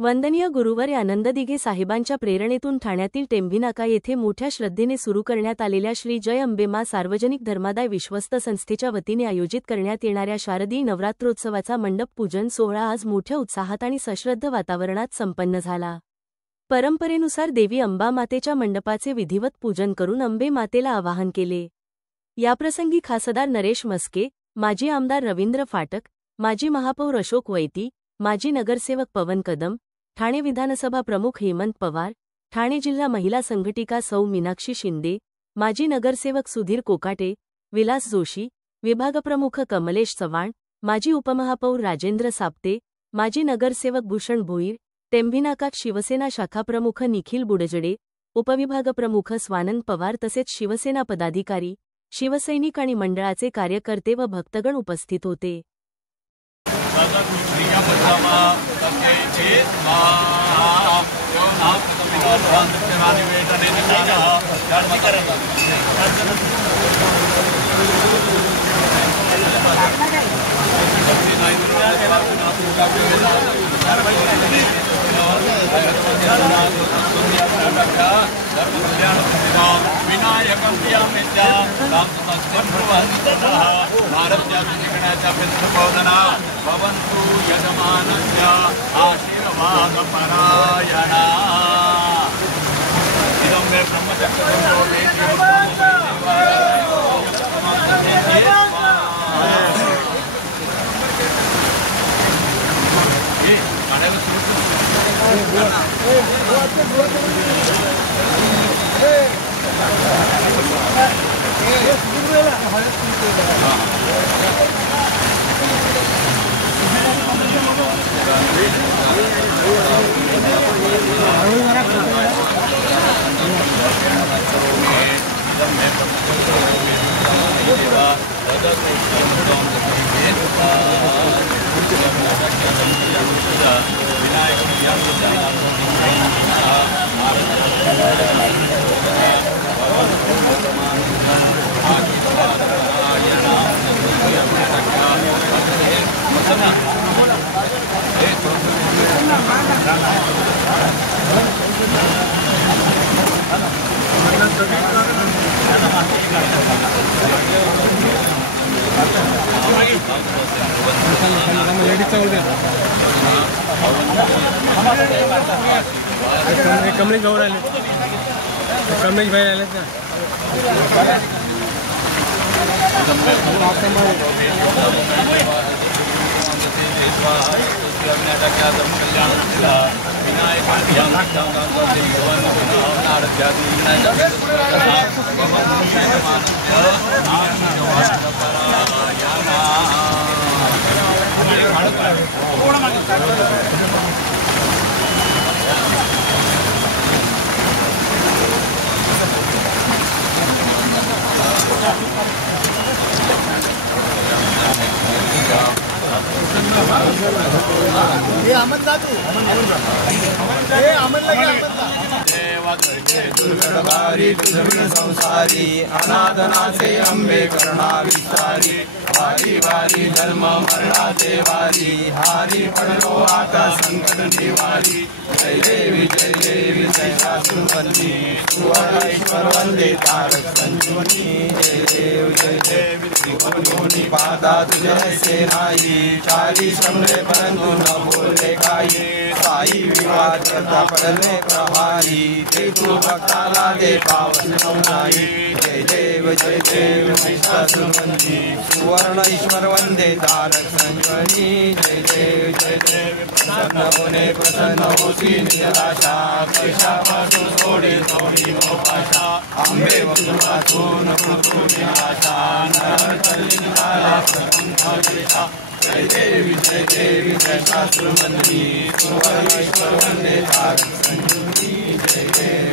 वंदनीय गुरुवर आनंद दिघे साहेबांच्या प्रेरणेतून ठाण्यातील टेंभीनाका येथे मोठ्या श्रद्धेने सुरू करण्यात आलेल्या श्री जय अंबे मा सार्वजनिक धर्मादाय विश्वस्त संस्थेच्या वतीने आयोजित करण्यात येणाऱ्या शारदीय नवरात्रोत्सवाचा मंडप पूजन सोहळा आज मोठ्या उत्साहात आणि सश्रद्ध वातावरणात संपन्न झाला। परंपरेनुसार देवी अंबा मातेच्या मंडपाचे विधिवत पूजन करून अंबे मातेला आवाहन केले। याप्रसंगी खासदार नरेश मस्के, माजी आमदार रवींद्र फाटक, माजी महापौर अशोक वैती, माजी नगरसेवक पवन कदम, ठाणे विधानसभा प्रमुख हेमंत पवार, ठाणे जिल्हा महिला संघटिका सौ मीनाक्षी शिंदे, माजी नगरसेवक सुधीर कोकाटे, विलास जोशी, विभागप्रमुख कमलेश चव्हाण, माजी उपमहापौर राजेंद्र साप्ते, माजी नगरसेवक भूषण भोईर, टेंभीनाका शिवसेना शाखाप्रमुख निखिल बुडजडे, उपविभागप्रमुख स्वानंद पवार तसेच शिवसेना पदाधिकारी, शिवसैनिक आणि मंडळाचे कार्यकर्ते व भक्तगण उपस्थित होते। भवन्तु यजमानस्य आशीर्वादपरायणा। इदं मे कमलेश भाऊ राहिले, कमलेश भाई राहिले ना। ये अमन दादू, ये अमन लगे अमन दुर्गणकारी दुर्गण संसारी अनादनाचे अंबे करुणा विस्तारी वारी वारी जन्म मरणाचे वारी हारी पडलो आता संकट निवारी। जय देवी महिषासुरवंदी सुवर्णेश्वर वंदे तारक संजीवनी। जय देव त्रिभुवनी पादा तुझे से नाही चारी समरे परंतु न बोलले काही साई विवाद करता पडले प्रभारी ते तू भक्ताला दे पावन नाही। जय देव महिषासुरवंदी सुवर्ण ईश्वर वंदे तारक संजीवनी। जय देव प्रसन्न होने प्रसन्न होती निराशा पैशापासून सोडे सोडी मोपाशा आंबे वसून कृतू निराशा नर कलिंगाला प्रसन्न। जय देवी महिषासुरवंदी सुवर्ण ईश्वर वंदे तारक संजीवनी। जय देव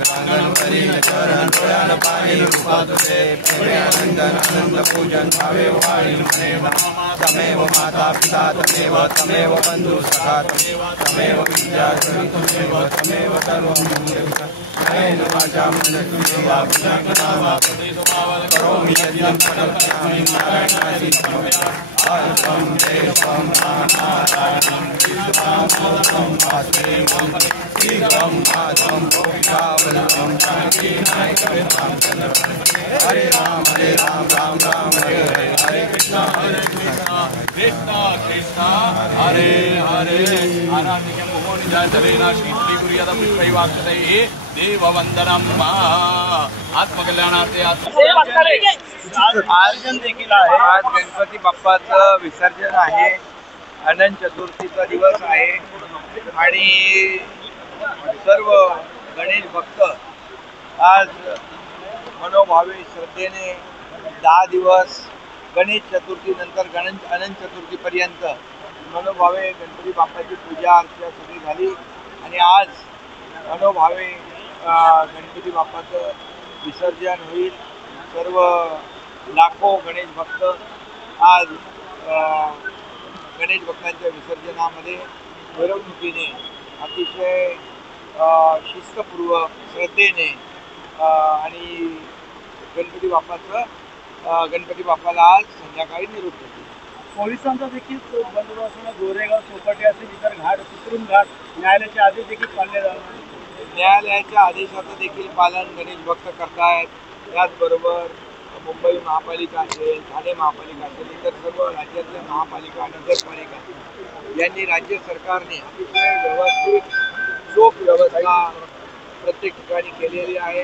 कांगणवरी चरण डोळ्याला पाणी रूपा तुझे प्रेमे आनंद पूजन भावे वाढील म्हणे तमेव माता पिता तमेव बंधू सखा तमेव विद्या तमेव सर्वं नयन वाचा मनसेवा पुण्यकर्मा करोमि यदिदं पठत्यामि नारायणादि समवेत अल्पं देवं नानाद हरे राम राम राम हरे हरे हरे कृष्णा कृष्ण कृष्ण हरे हरे आराधिकं मोहनिजातलेन शीतलीकुर्यात् पुष्पैवाक्षतैः देववन्दनं आत्मकल्याणार्थे आयोजन देखील आहे। आज गणपती बाप्पाचं विसर्जन आहे, अनंत चतुर्थीचा दिवस आहे आणि सर्व गणेश भक्त आज मनोभावे श्रद्धेने 10 दिवस गणेश चतुर्थीनंतर अनंत चतुर्थीपर्यंत मनोभावे गणपती बाप्पाची पूजा अर्चा सगळी झाली आणि आज मनोभावे गणपती बाप्पाचं विसर्जन होईल। सर्व लाखो गणेश भक्त आज गणेश भक्तांच्या विसर्जनामध्ये मिरवणुकीने अतिशय शिस्तपूर्वक श्रद्धेने आणि गणपती बाप्पाला आज संध्याकाळी निरोप देतील। पोलिसांचा देखील बंदोबस्त गोरेगाव चौपाटी असे इतर घाट कृत्रिम घाट न्यायालयाचे आदेश देखील पाळले जाणार। न्यायालयाच्या आदेशाचं देखील पालन गणेश भक्त करतायत। त्याचबरोबर मुंबई महापालिका असेल, ठाणे महापालिका असेल, इतर सर्व राज्यातल्या महापालिका नगरपालिका यांनी राज्य सरकारने अतिशय व्यवस्थित चोख व्यवस्था प्रत्येक ठिकाणी केलेली आहे।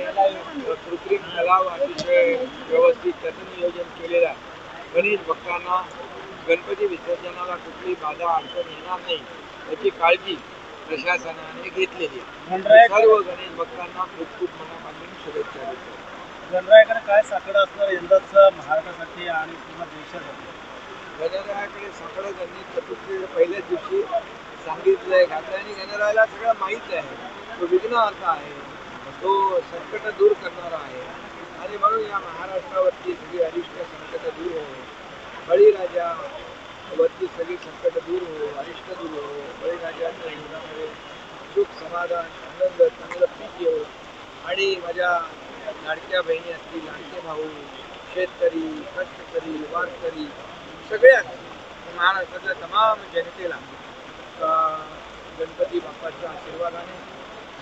कृत्रिम तलाव अतिशय व्यवस्थित त्याचं नियोजन केलेलं आहे। गणेश भक्तांना गणपती विसर्जनाला कुठली बाधा अडचण येणार नाही याची काळजी प्रशासनाने घेतलेली आहे। सर्व गणेश भक्तांना खूप खूप मनापासून शुभेच्छा देतो। गणरायाकडे काय साकडं असणार यंदाचा महाराष्ट्रासाठी आणि पूर्ण देशासाठी? गणरायाकडे साकडं गणेश चतुर्थीच्या पहिल्याच दिवशी सांगितलंय आणि गणरायाला सगळं माहीत आहे। तो विघ्नहर्ता आहे, तो संकट दूर करणारा आहे आणि म्हणून या महाराष्ट्रावरती सगळी अरिष्ट संकट दूर हो, बळीराजावरती सगळी संकट दूर हो, अरिष्ट दूर हो, बळीराजाच्या जीवनामध्ये सुख समाधान आनंद चांगलं पीक येऊ आणि माझ्या लाडक्या बहिणी असतील, लाडके भाऊ, शेतकरी, कष्टकरी, वारकरी सगळ्याच महाराष्ट्रातल्या तमाम जनतेला गणपती बाप्पाच्या आशीर्वादाने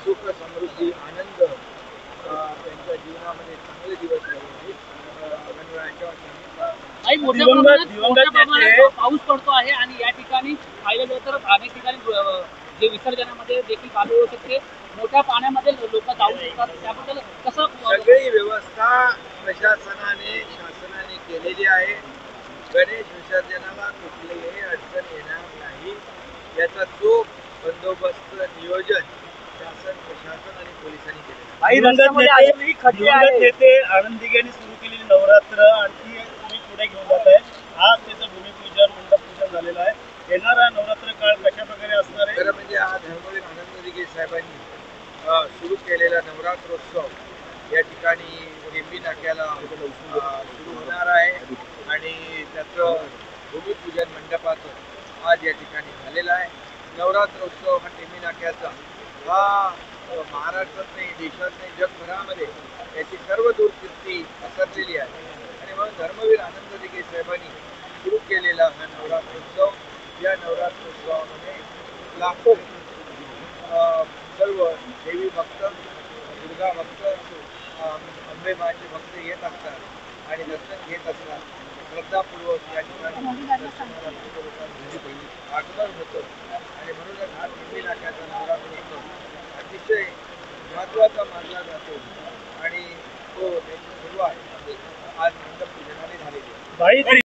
सुख समृद्धी आनंद त्यांच्या जीवनामध्ये चांगले दिवस घडवतील गणरायाच्या वतीने पाऊस पडतो आहे आणि या ठिकाणी पाहिलं गेलं तर अनेक ठिकाणी जे विसर्जनामध्ये देखील बाधा होऊ शकते, मोठ्या पाण्यामध्ये लोक जाऊ शकतात, त्याबद्दल कसं? सगळी व्यवस्था प्रशासनाने शासनाने केलेली आहे। गणेश विसर्जनाला कुठलीही अडचण येणार नाही याचा चोख बंदोबस्त नियोजन शासन प्रशासन आणि पोलिसांनी केले। नेते आनंद दिघे यांनी सुरू केलेली नवरात्र आणखी तुम्ही पुढे घेऊन जात आहे। आज त्याचं भूमिपूजन मंडप पूजन झालेलं आहे। येणारा नवरात्र काळ कशा प्रकारे असणार आहे? खरं म्हणजे हा धर्मवीर आनंद दिघे साहेबांनी सुरू केलेला नवरात्रोत्सव या ठिकाणी टेंभी नाक्याला सुरू होणार आहे आणि त्याचं भूमिपूजन मंडपाचं आज या ठिकाणी झालेलं आहे। नवरात्रोत्सव हा टेंभी नाक्याचा हा महाराष्ट्रात नाही, देशात नाही, जगभरामध्ये याची सर्व दूरकीर्ती पसरलेली आहे आणि म्हणून धर्मवीर आनंद दिघे साहेबांनी सुरू केलेला हा नवरात्रोत्सव, या नवरात्रोत्सवामध्ये लाखो सर्व देवी भक्त, दुर्गा भक्त, अंबे माचे भक्त येत असतात आणि दर्शन घेत असतात। श्रद्धापूर्वक या ठिकाणी आगमन होतं आणि म्हणूनच हा टेंभी नाक्याचा नवरात्रोत्सव अतिशय महत्त्वाचा मानला जातो आणि तो त्याची सुरुवात आज मंडप पूजनाने झालेली आहे।